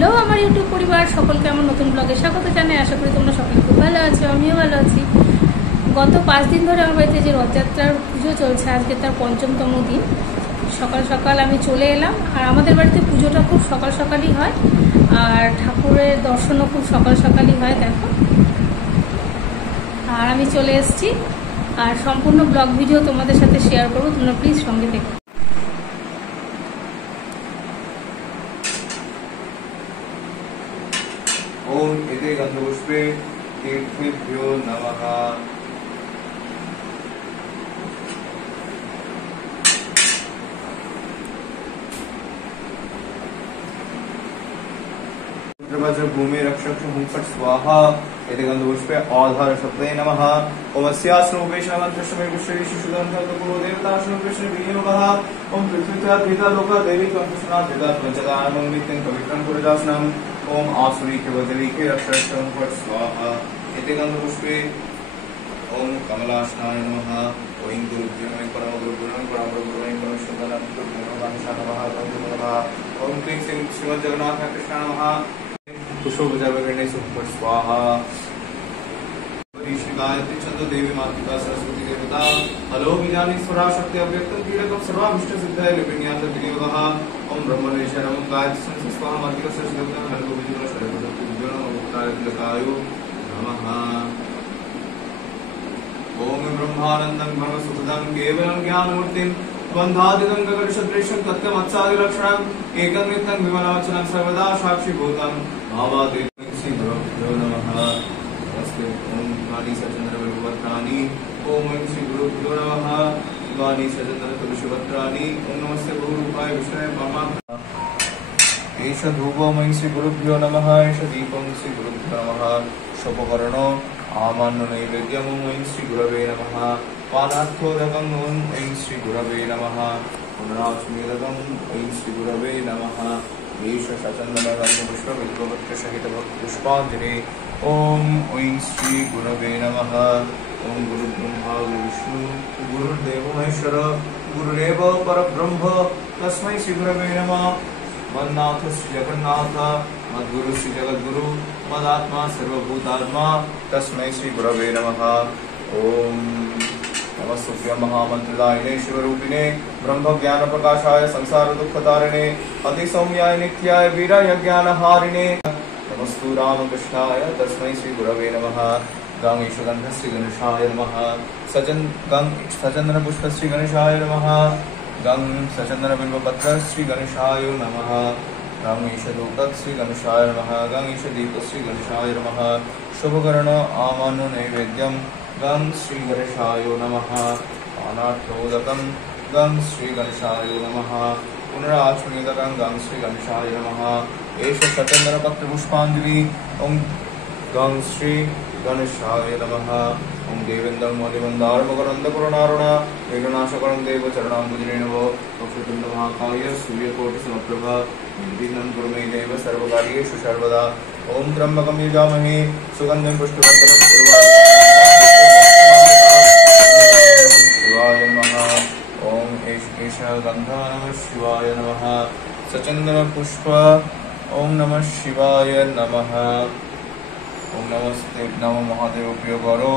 Hello আমার YouTube পরিবার সকলকে আমার নতুন ব্লগে স্বাগত জানাই। আশা করি তোমরা সকলে খুব ভালো আছো, আমিও ভালো আছি। গত 5 দিন ধরে আমার বাড়িতে যে রথযাত্রার পুজো চলছে, আজকে তার 5ম দিন। সকাল সকাল আমি চলে এলাম। আর আমাদের বাড়িতে পুজোটা খুব সকাল সকালই হয়, আর ঠাকুরের দর্শনও খুব সকাল সকালই হয়, দেখো। আর আমি চলে এসেছি, আর সম্পূর্ণ ব্লগ ভিডিও তোমাদের সাথে শেয়ার করবো, তোমরা প্লিজ সঙ্গে দেখো। ओम इति गंधपुष्पे तीर्थेभ्यो नमः। वज्र भूमि रक्षक हुंफट स्वाहा इति गंधपुष्पे औधार शब्दे नमः। ओम अस्यास्नोपेशन मंत्रश्रमे पुष्पे शिशुगंधर्वपुरो देवताश्नोपेशने विनियोगः। ओम पृथ्वीत्या धीता लोका देवी कंसुना धीता पंचदानमं नित्यं पवित्रं पुरदासनम्। ओम आसुरीके वज्रीके रक्षक हुंफट स्वाहा इति गंधपुष्पे ओम कमलासनाय नमः। ओम गुरुभ्यो नमः परम गुरुभ्यो नमः परम शुद्धनाथ नमः। ओम क्लीं श्रीमद् जगन्नाथ कृष्ण नमः। पुष्पोपचारणे सुपर स्वाहा। श्री गायत्री चंद्र देवी मातृका सरस्वती देवता हलो बीजानि स्वरा शक्ति अव्यक्त कीलकं सर्वाभिष्ट सिद्धाय विन्यास विनियोगः। ओम ब्रह्मणेश्वर ओम गायत्री संस्कृत स्वाहा मातृका सरस्वती देवता हलो बीजन शरदत्तु गुणं मुक्तायतकायो नमः। ओम ब्रह्मानंदं ब्रह्मसुखदं केवलं ज्ञानमूर्तिं बन्धादिदं गगनसदृशं तत्त्वमत्सादिलक्षणं एकं नित्यं विमलवचनं सर्वदा साक्षीभूतं भावाद्वैतं श्री गुरुभ्यो नमः। नमस्ते। ओम वाणी सचंद्र विभवत्राणि ओम श्री गुरुभ्यो नमः। वाणी सचंद्र तुलसीवत्राणि ओम नमस्ते बहुरूपाय विष्णवे परमात्मा। एष धूपो ओम श्री गुरुभ्यो नमः। एष दीपं श्री गुरुभ्यो नमः। शुभकर्णो आमान्य नैवेद्यम् ओम श्री गुरवे नमः। पानार्थोदकम् ओम श्री गुरवे नमः। पुनरास्मेदकम् ओम श्री गुरवे नमः। एष सचन्दनगन्धपुष्पविल्पपत्रसहित पुष्पाञ्जलि ओम श्री गुरवे नमः। ओम गुरुब्रह्मा गुरुविष्णु गुरुर्देवो महेश्वर गुरुरेव परब्रह्म तस्मै श्री गुरवे नमः। मन्नाथ श्री जगन्नाथ मद्गुरु श्री जगद्गुरु मदात्मा सर्वभूतात्मा तस्मै श्री गुरवे नमः। ओम नमस्तुभ्यं महामंत्रदायिने शिवरूपिणे ब्रह्म ज्ञान प्रकाशाय संसार दुःखतारिणे अतिसौम्याय नित्याय वीराय ज्ञानहारिणे नमस्तु रामकृष्णाय तस्मै श्री गुरवे नमः। गं ईशगन्ध श्री गणेशाय नमः। सचंदन पुष्प श्री गणेशाय नमः। गं सचंदन बिल्वपत्र श्री गणेशाय नमः। गं ईशदूतक श्री गणेशाय नमः। गं ईशदीप श्री गणेशाय नमः। शुभकर्ण आमानु नैवेद्यं गं श्री गणेशाय नमः। पानार्थोदकं गं श्री गणेशाय नमः। पुनराचमनीदकं गं श्री गणेशाय नमः। एष सचंदनपत्र पुष्पाञ्जलि ओम गं श्री गणेशाय नमः। ओम देवेन्द्रं मौलिमन्दारमकरन्दकरुणारुण वेणुनाशकरं देवचरणाम्बुजरेणव वक्रतुण्डमहाकाय सूर्यकोटिसमप्रभ निर्विघ्नं कुरु मे देव सर्वकार्येषु सर्वदा। ओम त्र्यम्बकं यजामहे सुगन्धिं पुष्टिवर्धनं शिवाय नमः। ओम एष गन्धा नमः शिवाय नमः। सचन्दन पुष्प ओम नमः शिवाय नमः। ओम नमस्ते नमो महादेव प्रिय गौरो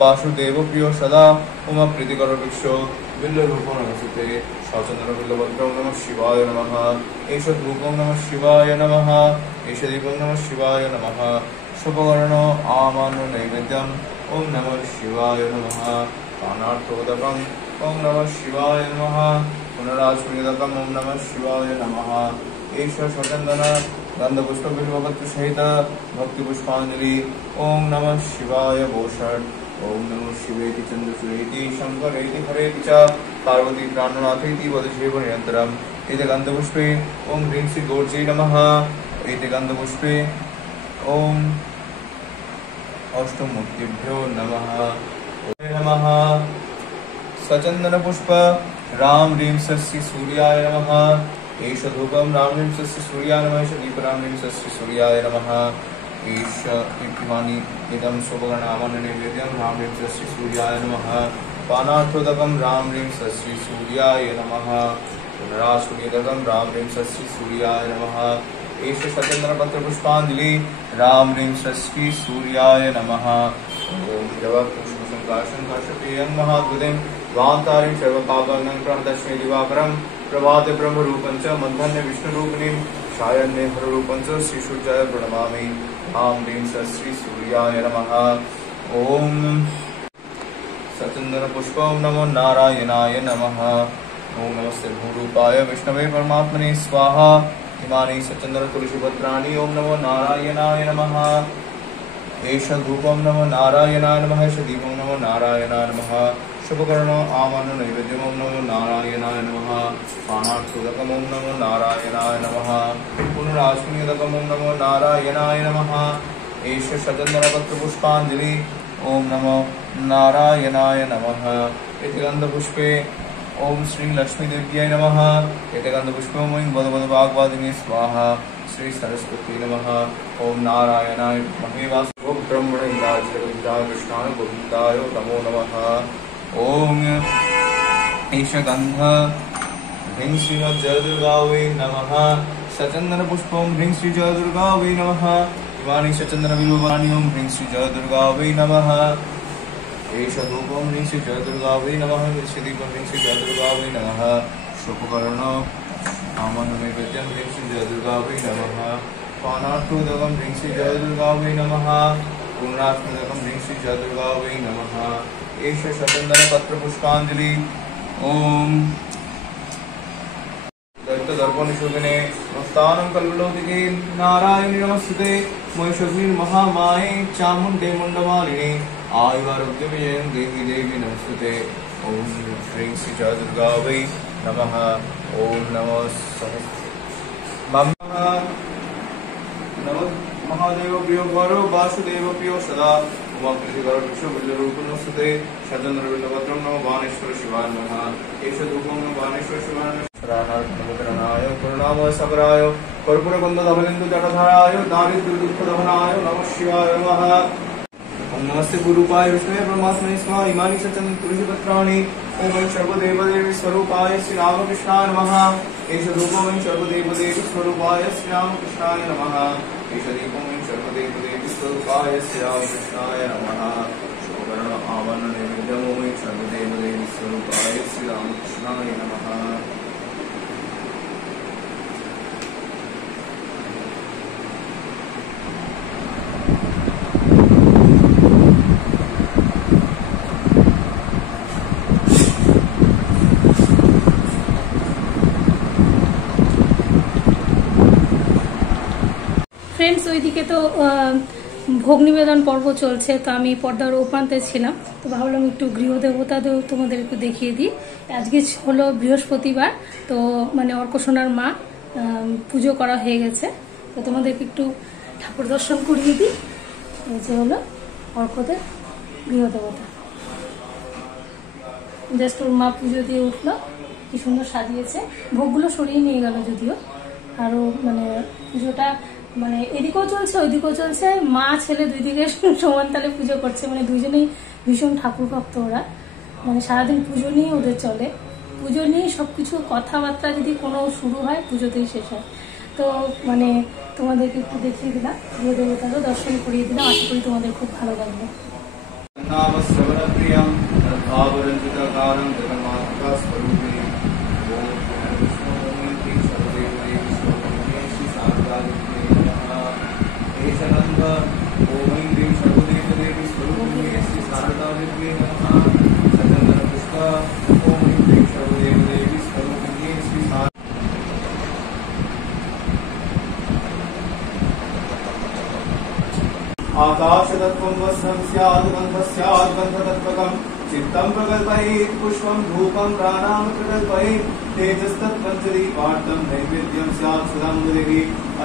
वासुदेव प्रिय सदा उमा प्रीतिकर वृक्षो बिल्ल रूप नमस्ते सचंद्र बिल्लभद्र नमः शिवाय नमः। एष धूपं नमः शिवाय नमः। एष दीपं नमः शिवाय नमः। शुभकर्ण आमान्य नैवेद्यम् ओम नमः शिवाय नमः। पानार्थोदकम् ओम नमः शिवाय नमः। पुनराचमनीदकम् ओम नमः शिवाय नमः। एष सचंदन गंधपुष्प बिल्वपत्र सहित भक्ति पुष्पांजलि ओम नमः शिवाय भूषण ओम नमः शिवेति चंद्रसूरेति शंकरेति हरेति च पार्वती प्राणनाथेति वदशेव निरन्तरम्। एते गंधपुष्पे ओम ह्रीं श्री गोर्जे नमः। एते गंधपुष्पे ओम अष्टमूर्तिभ्यो नमः। नमः। सचंदन पुष्प राम ह्रीं श्री सूर्याय नमः। एष धूपं राम ह्रीं श्री सूर्याय नमः। एष दीप राम ह्रीं श्री सूर्याय नमः। एष इमानि इदं शुभगणामन नैवेद्यं राम ह्रीं श्री सूर्याय नमः। पानार्थोदकं राम ह्रीं श्री सूर्याय नमः। पुनरासुनीदकं राम ह्रीं श्री सूर्याय नमः। एष शतचन्द्रपत्र पुष्पाञ्जलि राम ह्रीं षष्ठी सूर्याय नमः ओम जवाब पुष्प संकाशन कर्षपेयं महाद्भुतिं वान्तारिं सर्वपापनं प्रणतस्मै दिवाकरं प्रभाते ब्रह्मरूपं च मध्याह्ने विष्णुरूपिणीं सायन्ने हररूपं च श्रीसूर्याय प्रणमामि राम ह्रीं षष्ठी सूर्याय नमः ओम सचंदन पुष्पम नमो नारायणाय नमः ओम नमस्ते भूरूपाय विष्णवे परमात्मने स्वाहा इमानि सचंदन तुलसी पत्राणि ओम नमो नारायणाय नमः एष धूपम नमो नारायणाय नमः एष दीपम नमो नारायणाय नमः शुभकर्णो आमन नैवेद्यम ओम नमो नारायणाय नमः पानार्थोदकम ओम नमो नारायणाय नमः पुनराश्मीदकम ओम नमो नारायणाय नमः एष शतचंदन पत्र पुष्पांजलि ओम नमो नारायणाय नमः इति गन्धपुष्पे ओम श्री लक्ष्मी देव्यै नमः इति गन्धपुष्पे ओम बदबदवाग्वादिने स्वाहा श्री सरस्वती नमः ओम नारायणाय महेवास ओम ब्रह्मणेन्द्राय कृष्णाय गोविन्दाय नमो नमः ओम एष गन्ध ह्रीं श्रीमज्जयदुर्गा वै नमः सचन्दन पुष्पं ह्रीं श्रीजयदुर्गा वै नमः इमानि सचन्दन विलोमानि ओम ह्रीं श्रीजयदुर्गा वै नमः एष धूपं ह्रीं श्रीजयदुर्गा वै नमः एष दीपं ह्रीं श्रीजयदुर्गा वै नमः शुभकर्णो आमननैवेद्यं ह्रीं श्रीजयदुर्गा वै नमः पानार्थोदकं ह्रीं श्रीजयदुर्गा वै नमः पूर्णात्मदकं ह्रीं श्रीजयदुर्गा वै नमः एष शतचन्दनपत्रपुष्पाञ्जलि ॐ दर्पणशोभिने नमस्तानं कल्पलोकिके नारायणि नमस्ते महिषग्निर्महामाये चामुण्डे मुण्डमालिने आयुरारोग्यविजयं देवी देवी नमस्ते ओम ह्रीं श्रीजयदुर्गा वै नमः ओम नमो नमः महादेव प्रियो गौरव वासुदेव प्रियो सदा उमाकृति गौरव विश्वरूप नमस्ते शतचन्द्रबिल्वपत्रं नमो बाणेश्वर शिवाय नमः एष धूपं नमो बाणेश्वर शिवाय नमः करुणामय सकराय कर्पूरगन्धधवलेन्दु जटाधराय दारिद्र्यदुःखदहनाय नमः शिवाय नमः ओम नमस्ते गुरुपाय विष्णुवे परमात्मने स्वाहा इमानि सचन्दन तुलसी पत्राणि ओम सर्वदेवदेवी स्वरूपाय श्री रामकृष्णाय नमः एष धूपं सर्वदेवदेवी स्वरूपाय श्री रामकृष्णाय नमः एष दीपं सर्वदेवदेवी स्वरूपाय श्री रामकृष्णाय नमः शुभकर्ण आवन नैवेद्यं ओम सर्वदेवदेवी स्वरूपाय श्री रामकृष्णाय नमः ফ্রেন্ডস ওইদিকে তো ভোগ নিবেদন পর্ব চলছে, তো আমি পর্দার ওপান্তে ছিলাম, তো ভাবলাম একটু গৃহদেবতাদেরও তোমাদের একটু দেখিয়ে দিই। আজকে হলো বৃহস্পতিবার, তো মানে অর্কসোনার মা পুজো করা হয়ে গেছে, তো তোমাদেরকে একটু ঠাকুর দর্শন করিয়ে দিই। এই যে হলো অর্কদের গৃহদেবতা, জাস্ট ওর মা পুজো দিয়ে উঠলো, কি সুন্দর সাজিয়েছে। ভোগগুলো সরিয়ে নিয়ে গেল যদিও, আরও মানে পুজোটা মানে এদিকেও চলছে ওইদিকেও চলছে, মা ছেলে দুই দিকে সমান তালে পুজো করছে, মানে দুজনেই ভীষণ ঠাকুর ভক্ত ওরা, মানে সারাদিন পুজো নিয়ে ওদের চলে, পুজো নিয়ে সবকিছু কথাবার্তা যদি কোনো শুরু হয় পুজোতেই শেষ হয়। তো মানে তোমাদেরকে একটু দেখিয়ে দিলাম, গৃহদেবতারও দর্শন করিয়ে দিলাম, আশা করি তোমাদের খুব ভালো লাগবে। आकाशतत्त्वं वस्त्रं स्यात् गन्धः स्यात् गन्धतत्त्वकं चित्तं प्रकल्पयेत् पुष्पं धूपं प्राणां प्रकल्पयेत् तेजस्तत्त्वं च दीपार्थं नैवेद्यं स्यात् सुधाम्बुधिः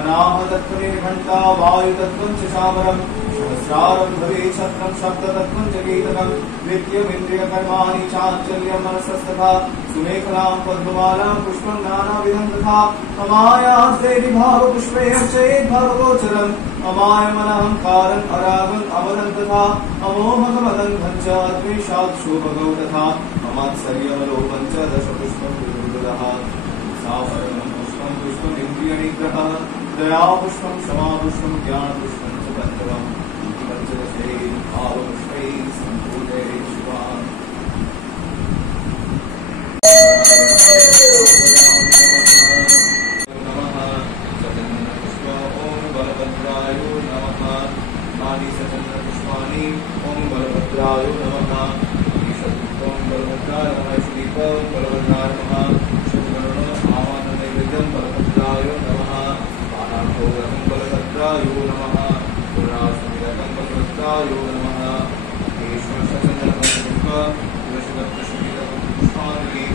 अनाहतत्त्वनिर्घण्टा वायुतत्त्वं च शामरं सहस्रारं भवेत् छत्रं शब्दतत्त्वं च गीतकं नित्यमिन्द्रियकर्माणि चाञ्चल्यं मनसस्तथा सुमेखलां पद्ममालां पुष्पं नानाविधं तथा अमायास्तेति भावपुष्पे अर्चयेत् भावगोचरम् अमायमनहंकारं अरागं अमलं तथा अमोहकमदङ्घं च द्वेषात् शोभगौ तथा अमात्सर्यमलोपं च दशपुष्पं विदुर्दः साफलं पुष्पं पुष्पमिन्द्रियनिग्रहः दयापुष्पं क्षमापुष्पं ज्ञानपुष्पं च पञ्चमं पञ्चदशैः भावपुष्पैः सम्पूजये शिवान् नमः सचन्द्रपुष्प ॐ बलभद्राय नमः मानि सचन्द्रपुष्पाणि ॐ बलभद्राय नमः ॐ बलभद्राय नमः श्रीपं बलभद्राय नमः शुभगणो आवाहनैवेद्यं बलभद्राय नमः पानार्थोदकं बलभद्राय नमः पुरासमिदकं बलभद्राय नमः ईश्वरसचन्द्रपुष्प तुलसीदत्तश्रीदत्तपुष्पाणि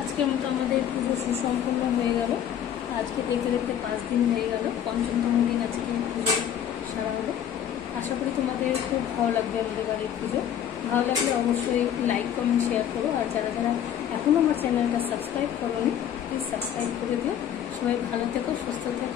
আজকের মতো আমাদের পুজো সুসম্পন্ন হয়ে গেল। আজকে দেখতে দেখতে 5 দিন হয়ে গেল, পঞ্চমতম দিন আজকে পুজো সারা হলো। আশা করি তোমাদের খুব ভালো লাগবে আমাদের বাড়ির পুজো। ভালো লাগলে অবশ্যই লাইক কমেন্ট শেয়ার করো, আর যারা যারা এখনও আমার চ্যানেলটা সাবস্ক্রাইব করোনি প্লিজ সাবস্ক্রাইব করে দিও। সবাই ভালো থেকো, সুস্থ থেকো।